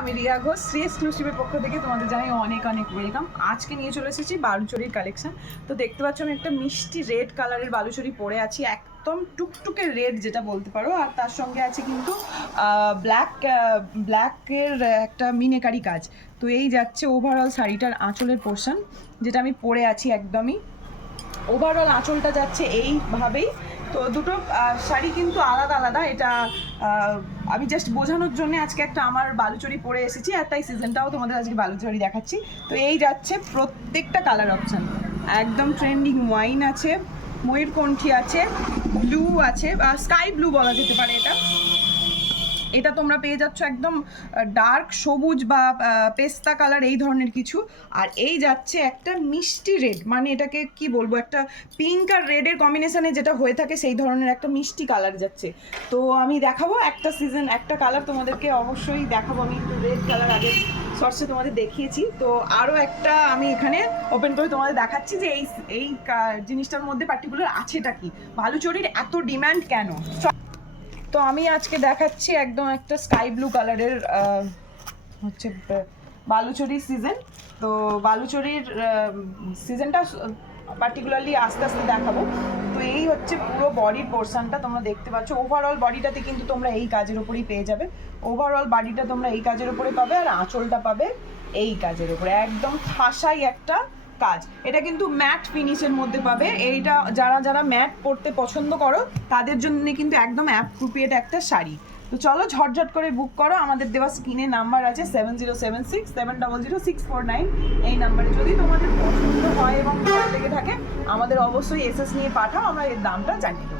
আমি রিয়া ঘোষ, শ্রী এক্সক্লুসিভের পক্ষ থেকে তোমাদের জানাই অনেক অনেক ওয়েলকাম। আজকে নিয়ে চলে এসেছি বালুচরীর কালেকশন। তো দেখতে পাচ্ছ আমি একটা মিষ্টি রেড কালারের বালুচরী পরে আছি, একদম টুকটুকে রেড যেটা বলতে পারো। আর তার সঙ্গে আছে কিন্তু ব্ল্যাকের একটা মিনেকারি কাজ। তো এই যাচ্ছে ওভারঅল শাড়িটার আঁচলের পোর্শন, যেটা আমি পরে আছি একদমই। ওভারঅল আঁচলটা যাচ্ছে এইভাবেই। তো দুটো শাড়ি কিন্তু আলাদা আলাদা, এটা আমি জাস্ট বোঝানোর জন্য আজকে একটা আমার বালুচরী পরে এসেছি, আর তাই সিজনটাও তোমাদের আজকে বালুচরী দেখাচ্ছি। তো এই যাচ্ছে প্রত্যেকটা কালার অপশান, একদম ট্রেন্ডিং ওয়াইন আছে, ময়ূরকণ্ঠী আছে, ব্লু আছে, স্কাই ব্লু বলা যেতে পারে এটা তোমরা পেয়ে যাচ্ছ একদম ডার্ক সবুজ বা পেস্তা কালার এই ধরনের কিছু। আর এই যাচ্ছে একটা মিষ্টি রেড, মানে এটাকে কি বলবো, একটা পিঙ্ক আর রেডের কম্বিনেশনে যেটা হয়ে থাকে সেই ধরনের একটা মিষ্টি কালার যাচ্ছে। তো আমি দেখাবো একটা সিজন একটা কালার তোমাদেরকে অবশ্যই দেখাবো। আমি একটু রেড কালার আগে শর্টসে তোমাদের দেখিয়েছি, তো আরও একটা আমি এখানে ওপেন করে তোমাদের দেখাচ্ছি যে এই জিনিসটার মধ্যে পার্টিকুলার আছেটা কি, বালুচরীর এত ডিম্যান্ড কেন। তো আমি আজকে দেখাচ্ছি একদম একটা স্কাই ব্লু কালারের হচ্ছে বালুচরী সিজন। তো বালুচরীর সিজনটা পার্টিকুলারলি আস্তে আস্তে দেখাবো। তো এই হচ্ছে পুরো বডির পোর্শনটা তোমরা দেখতে পাচ্ছ। ওভারঅল বডিটাতে কিন্তু তোমরা এই কাজের উপরেই পেয়ে যাবে, ওভারঅল বডিটা তোমরা এই কাজের উপরে পাবে, আর আঁচলটা পাবে এই কাজের উপরে, একদম ঠাসাই একটা কাজ। এটা কিন্তু ম্যাট ফিনিশের মধ্যে পাবে। এইটা যারা যারা ম্যাট পরতে পছন্দ করো তাদের জন্য কিন্তু একদম অ্যাপ্রোপ্রিয়েট একটা শাড়ি। তো চলো ঝটঝট করে বুক করো, আমাদের দেওয়া স্ক্রিনে নাম্বার আছে 7076700649, এই নাম্বারে যদি তোমাদের পছন্দ হয় এবং ভালো লেগে থাকে আমাদের অবশ্যই এসএস নিয়ে পাঠাও, আমরা এর দামটা জানিয়ে দেবো।